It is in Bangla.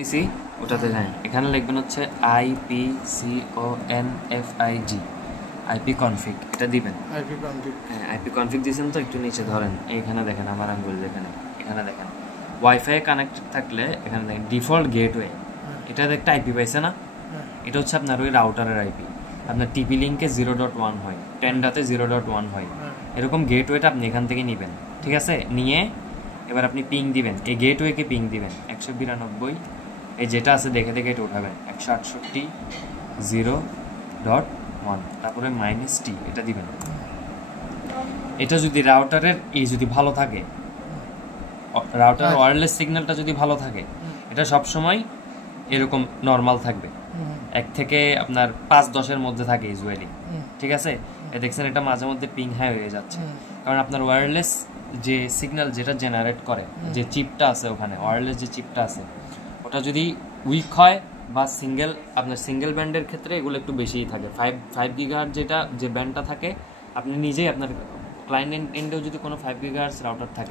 দিছি ওটাতে যাই, এখানে লিখবেন হচ্ছে IPCONFIG আইপি কনফিগ, এটা দিবেন। হ্যাঁ, আইপি কনফিগ দিয়েছেন তো, একটু নিচে ধরেন, এইখানে দেখেন আমার আঙ্গুল যেখানে, এখানে দেখেন ওয়াইফাই কানেক্টেড থাকলে এখানে দেখেন ডিফল্ট গেটওয়ে, এটা একটা আইপি পাইছে না, এটা হচ্ছে আপনার ওই রাউটারের আইপি। আপনার টিপি লিঙ্কে 0.1 হয়, 10 0.1 হয়, এরকম গেটওয়েটা আপনি এখান থেকে নেবেন, ঠিক আছে? নিয়ে এবার আপনি পিং দিবেন, এই গেটওয়েকে পিং দিবেন 192, এই যেটা আছে দেখে দেখে এটা উঠাবেন 168.0.1, তারপরে -T এটা দিবেন। এটা যদি রাউটারের যদি ভালো থাকে, রাউটার ওয়্যারলেস সিগন্যালটা যদি ভালো থাকে, এটা সবসময় এরকম নর্মাল থাকবে, 1 থেকে আপনার 5-10-এর মধ্যে থাকে ইউজুয়ালি, ঠিক আছে? দেখছেন এটা মাঝে মধ্যে পিং হাই হয়ে যাচ্ছে, কারণ আপনার ওয়্যারলেস যে সিগন্যাল যেটা জেনারেট করে, যে চিপটা আছে ওখানে, ওয়্যারলেস যে চিপটা আছে, ওটা যদি উইক হয় বা আপনার সিঙ্গেল ব্যান্ডের ক্ষেত্রে এগুলো একটু বেশিই থাকে। 5 GHz যেটা যে ব্যান্ডটা থাকে, আপনি নিজেই আপনার ক্লায়েন্ট এন্ডেও যদি কোনো 5 GHz রাউটার থাকে